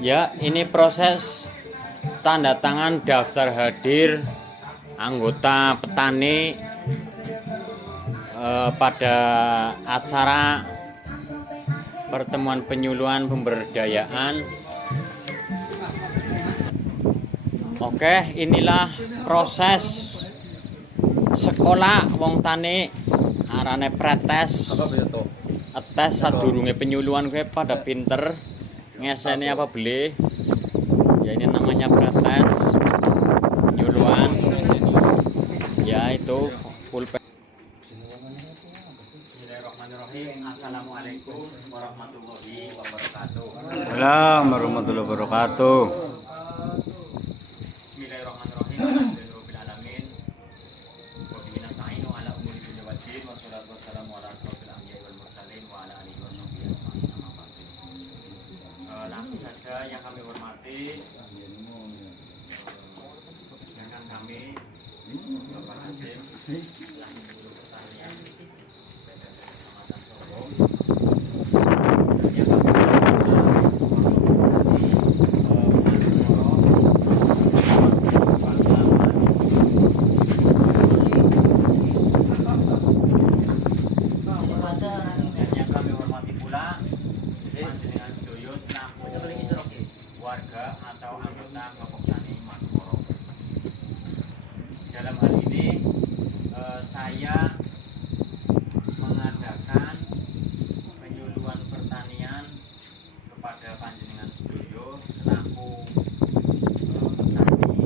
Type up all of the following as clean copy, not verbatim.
Ya, ini proses tanda tangan daftar hadir anggota petani pada acara pertemuan penyuluhan pemberdayaan. Oke, inilah proses sekolah wong tani arane pretes. Tes sadurunge penyuluhan gue pada pinter ngeseni apa beli. Ya ini namanya pretes penyuluhan. Ya itu full. Bismillahirrahmanirrahim. Assalamualaikum warahmatullahi wabarakatuh. Waalaikumsalam warahmatullahi wabarakatuh. Bismillahirrahmanirrahim. Alhamdulillahirabbil alamin. Wa bihi nasta'inu ala umuri dunya waddin wassalatu wassalamu ala asyrofil anbiya'i wal mursalin wa ala alihi washabbihi ajmain. Amma ba'du. Langsung saja yang kami hormati dengan kami Bapak Hasim telah menyuluh pertanian Kecamatan Solo. Warga atau anggota kelompok tani Manokworo. Dalam hal ini saya mengadakan penyuluhan pertanian kepada panjenengan sedoyo selaku petani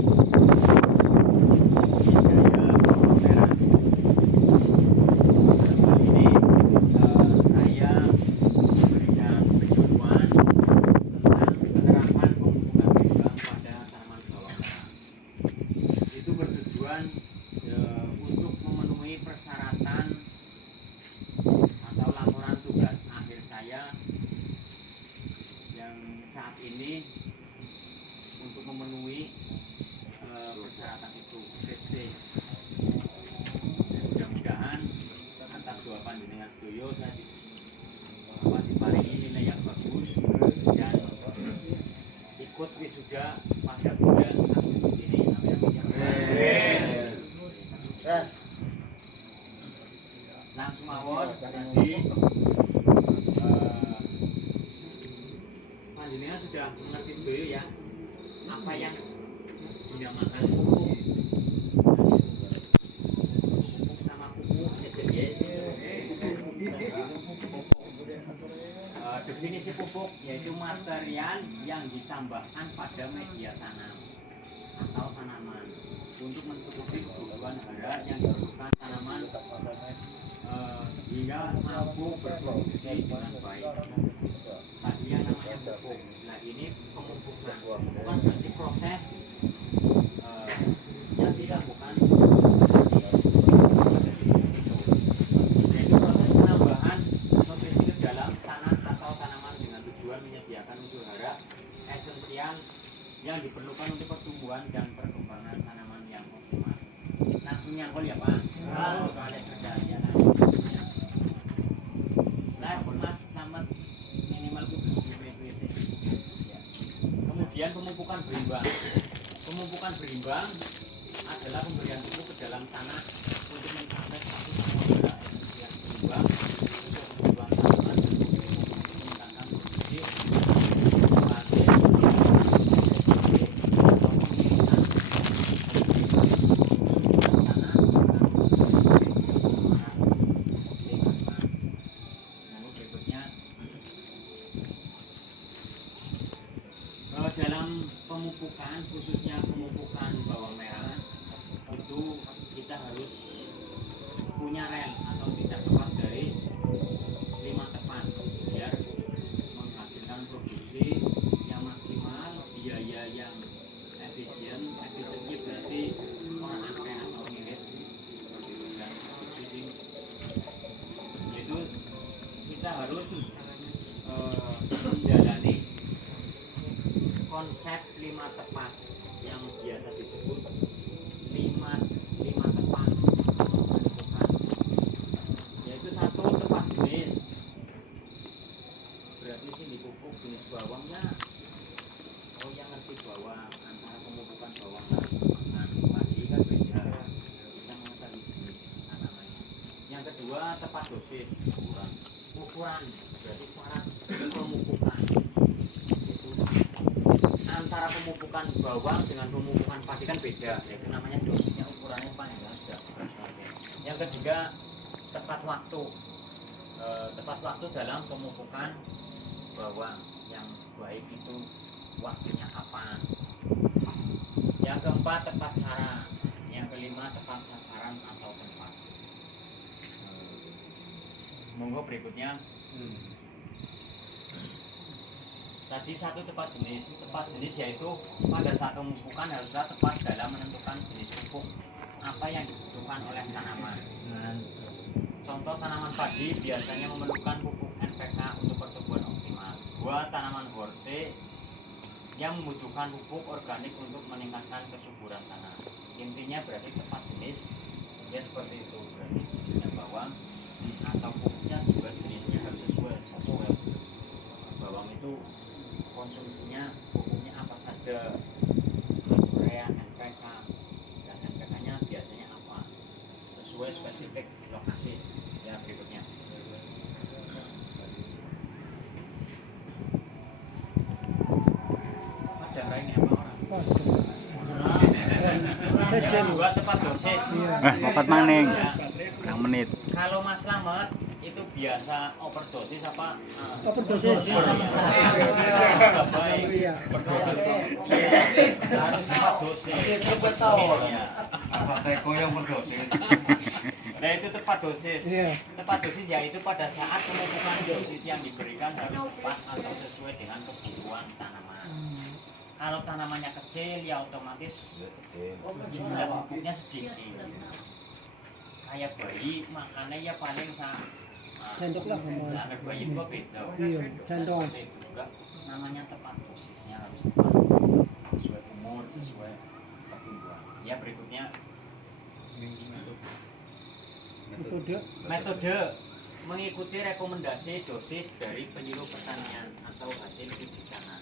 budidaya bawang merah. Dalam hal ini saya memberikan penyuluhan untuk memenuhi persyaratan atau laporan tugas akhir saya yang saat ini untuk memenuhi persyaratan itu skripsi. Mudah-mudahan atas doa panjenengan sedoyo saya diparingi nilai yang bagus dan ikut wisuda pada bulan Agustus ini. Langsung mawon tadi panjenengan sudah mengerti sedoyo ya apa yang dinamakan pupuk sama pupuk sejenis. Definisi pupuk yaitu material yang ditambahkan pada media tanam atau tanaman untuk mencukupi kebutuhan hara yang diperlukan tanaman hingga mampu berproduksi dengan baik. Tadi yang namanya pupuk. Nah ini pemupukan. Pemupukan berarti proses yang dilakukan yaitu proses penambahan nutrisi ke dalam tanah atau tanaman dengan tujuan menyediakan unsur hara esensial yang diperlukan untuk pertumbuhan dan perkembangan tanaman yang optimal. Langsung nyangkul ya Pak? Soalnya kerjanya langsungnya. Nah, Mas selamat minimal kudus PPC. Kemudian pemupukan berimbang. Pemupukan berimbang adalah pemberian pupuk ke dalam tanah untuk mencapai satu esensial berimbang untuk kebutuhan tanaman dan meningkatkan produksi dalam pemupukan, khususnya pemupukan bawang merah itu kita harus punya rel atau tidak lepas dari 5 tepat biar menghasilkan produksi yang maksimal, biaya yang efisien berarti orang akeh atau mirip dan produksi yaitu kita harus menjalani konsep 5 tepat yang biasa disebut 5 tepat pemupukan, yaitu 1 tepat jenis berarti sih dipupuk jenis bawang tepat dosis ukuran berarti syarat pemupukan itu antara pemupukan bawang dengan pemupukan padi kan beda, itu namanya dosisnya ukurannya panjang sudah. Yang ketiga tepat waktu dalam pemupukan bawang yang baik itu waktunya kapan. Yang keempat tepat cara, yang kelima tepat sasaran atau tempat. Monggo berikutnya. Tadi satu tepat jenis yaitu pada saat pemupukan haruslah tepat dalam menentukan jenis pupuk apa yang dibutuhkan oleh tanaman. Contoh tanaman padi biasanya memerlukan pupuk NPK untuk pertumbuhan optimal. Buat tanaman horte yang membutuhkan pupuk organik untuk meningkatkan kesuburan tanah. Intinya berarti tepat jenis ya seperti itu, berarti jenisnya bawang atau pupuknya juga jenisnya harus sesuai. Bawang itu konsumsinya pupuknya apa saja, urea, NPK, dan NPK-nya biasanya apa, sesuai spesifik lokasi. Ya berikutnya. Ada lain apa orang? Jangan juga tepat dosis. Papat maning. Yang menit. Kalau Mas Slamet itu biasa overdosis apa? Overdosis. Nggak baik. Harus tepat dosis. Iya. Nah itu tepat dosis. Tepat dosis yaitu pada saat pemupukan dosis yang diberikan harus tepat atau sesuai dengan kebutuhan tanaman. Kalau tanamannya kecil ya otomatis jumlah pupuknya sedikit. Kayak bayi makannya ya paling Sendok lah ngomong. Nah, bayi juga beda. Iya, sendok. Seperti itu juga namanya tepat dosisnya harus tepat sesuai umur, sesuai pertumbuhan. Ya berikutnya metode mengikuti rekomendasi dosis dari penyuluh pertanian atau hasil uji tanah.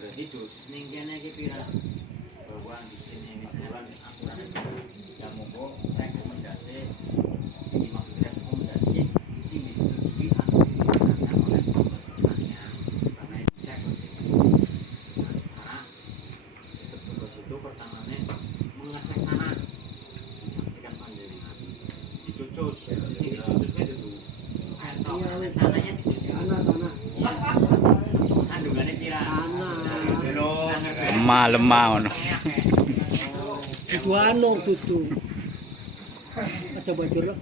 Berarti dosis ning kene iki pira? Bawang di sini misalnya aturan itu ya monggo rekomendasi sing dimaksud rekomendasi sing disetujui atau dilakukan oleh petugas pertanian. Karena itu cek cara petugas itu pertamanya mengecek tanah, disaksikan panjenengan, dicucus, sing dicucusnya dulu. Atau tanahnya Tanah. kandungannya pira? Lemah ono. Dudu anu dudu. Aja bajur lah.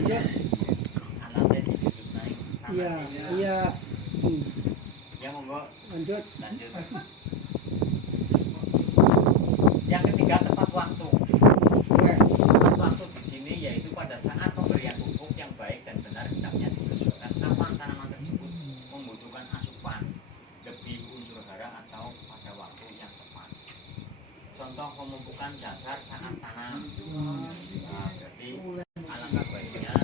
Aja. Alatnya dicucus naik. Iya. Ya monggo Lanjut. lanjut. Yang ketiga tepat waktu. Tepat waktu di sini yaitu pada saat pemberian pupuk yang baik dan benar hendaknya disesuaikan kapan tanaman tersebut membutuhkan asupan lebih unsur hara atau pada waktu yang tepat. Contoh pemupukan dasar saat tanam. Nah, berarti alangkah baiknya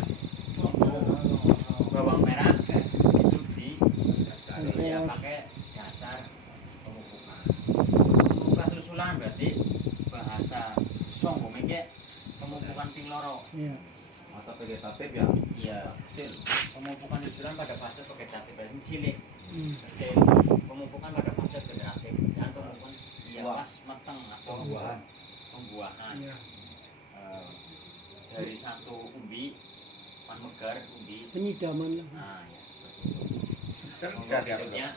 bawang merah itu ya pakai dasar pemupukan. Pemupukan susulan berarti bahasa sombong iki pemupukan ping loro. Iya. Masa vegetatif ya? Iya. Pemupukan susulan pada fase vegetatif berarti cilik. Kecil. Pemupukan pada fase generatif dan pemupukan pas matang atau pembuahan. Iya. Dari satu umbi pan megar umbi. Penyidaman lah. Nah, ya seperti itu. Berikutnya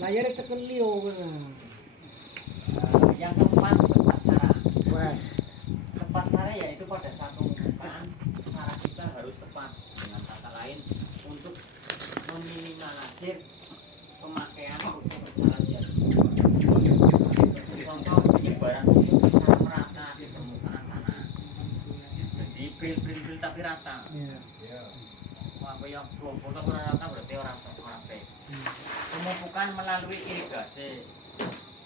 Layarnya cekel liyo. yang keempat tepat cara. Wah. Tepat cara yaitu pada saat pemupukan cara kita harus tepat, dengan kata lain untuk meminimalisir pemakaian pupuk secara sia-sia. Contoh penyebaran pupuk secara merata di permukaan tanah. Jadi pril tapi rata. Iya. Apa yang kelompok tapi rata berarti orang baik. Pemupukan melalui irigasi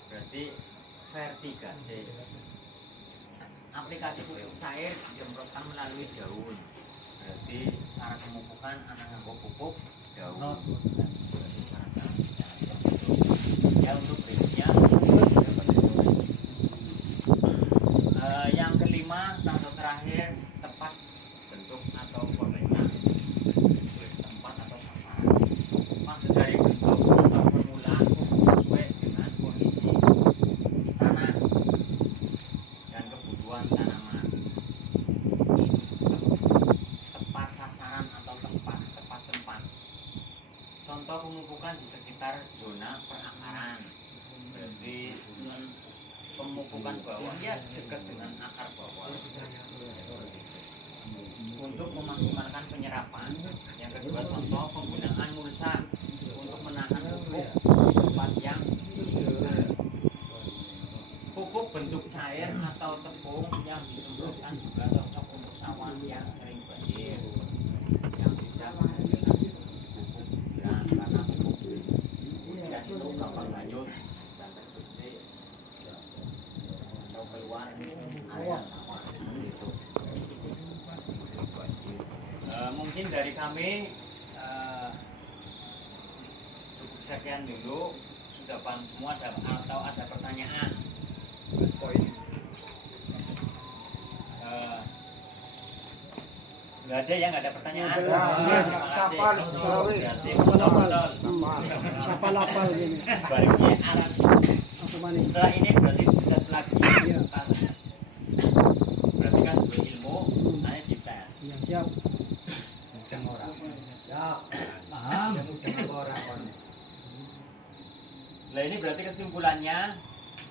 berarti vertigasi. Aplikasi pupuk cair disemprotkan melalui daun. Berarti cara pemupukan anak nganggo pupuk daun. Berarti cara ya untuk berikutnya yang kelima atau terakhir terakhir tepat bentuk atau formula, tempat atau sasaran. Maksud dari bentuk atau formula sesuai dengan kondisi tanah dan kebutuhan tanaman. Tepat sasaran atau tepat tempat. Contoh pemupukan di sekitar zona perakaran. Berarti pemupukan bawah ya dekat dengan akar bawah untuk memaksimalkan penyerapan. Yang kedua, contoh penggunaan mulsa untuk menahan pupuk di tempat yang diinginkan. Pupuk bentuk cair atau tepung yang disemprotkan juga cocok untuk sawah yang sering banjir, yang tidak menggunakan pupuk jiran karena pupuk jiran itu gampang hanyut dan terbersih atau keluar area sawah seperti itu. Mungkin dari kami cukup sekian dulu. Sudah paham semua atau ada pertanyaan? Nggak ada ya, nggak ada pertanyaan. Terima kasih. Berarti Siapa lapal gini? baliknya alat. Apa mana? Setelah ini berarti tugas lagi. Iya. Berarti kan dua ilmu, hanya dites. Ya, siap. Nah ini berarti kesimpulannya,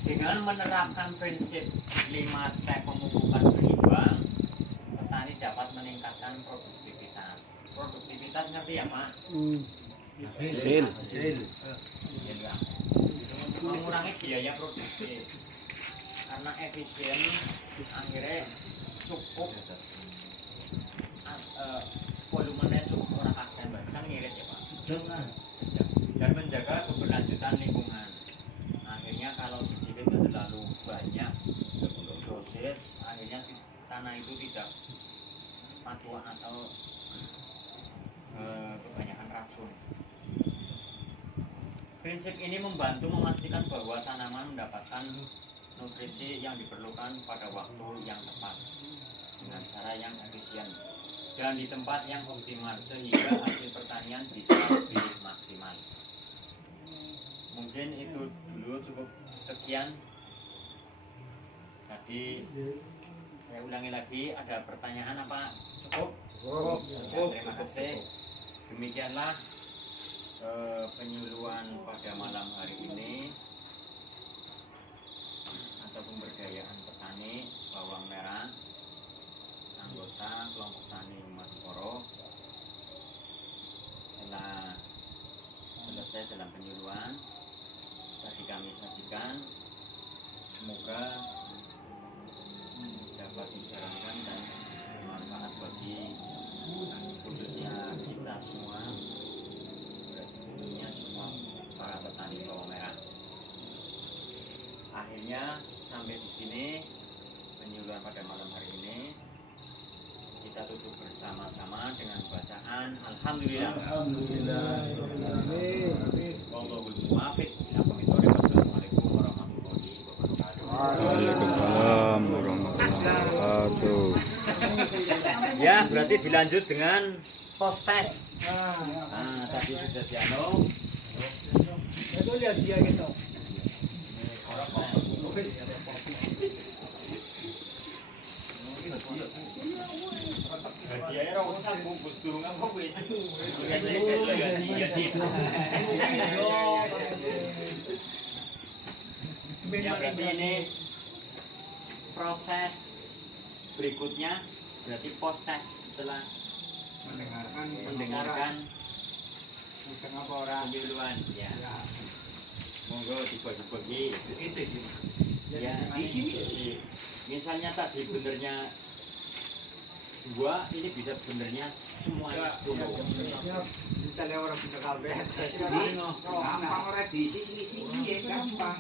dengan menerapkan prinsip 5T pemupukan berimbang, petani dapat meningkatkan produktivitas. Produktivitas ngerti ya Pak? Hasil. Ya. Mengurangi biaya produksi karena efisien, akhirnya cukup volumenya cukup orang kakek, kan ngirit ya Pak. Dan menjaga keberlanjutan lingkungan. Akhirnya kalau sedikit terlalu banyak dosis, akhirnya tanah itu tidak cepat tua atau kebanyakan racun. Prinsip ini membantu memastikan bahwa tanaman mendapatkan nutrisi yang diperlukan pada waktu yang tepat dengan cara yang efisien dan di tempat yang optimal sehingga hasil pertanian bisa lebih maksimal. Mungkin itu dulu, cukup sekian. Tadi saya ulangi lagi, ada pertanyaan apa? Cukup? Cukup. Terima kasih. Demikianlah penyuluhan pada malam hari ini atau pemberdayaan petani bawang merah anggota kelompok tani Madukoro. Setelah selesai dalam penyuluhan tadi kami sajikan, semoga dapat dijalankan dan bermanfaat bagi khususnya kita semua, tentunya semua para petani bawang merah. Akhirnya sampai di sini penyuluhan pada malam hari ini. Kita tutup bersama-sama dengan bacaan Alhamdulillah. Wallahul muwaffiq ila aqwamit thoriq. Wassalamualaikum warahmatullahi wabarakatuh. Waalaikumsalam warahmatullahi wabarakatuh. Ya, berarti dilanjut dengan post test. Nah, tadi sudah dianu. Itu lihat dia gitu. Ya, orang usah bungkus dulu nggak mau gue. Ya, berarti ini proses berikutnya berarti post test setelah mendengarkan penyuluhan. Ya, monggo dibagi-bagi. Ya, di sini misalnya tadi benernya 2, ini bisa benernya semuanya 10. Misalnya orang pindah kabeh, gampang orang di sini ya gampang.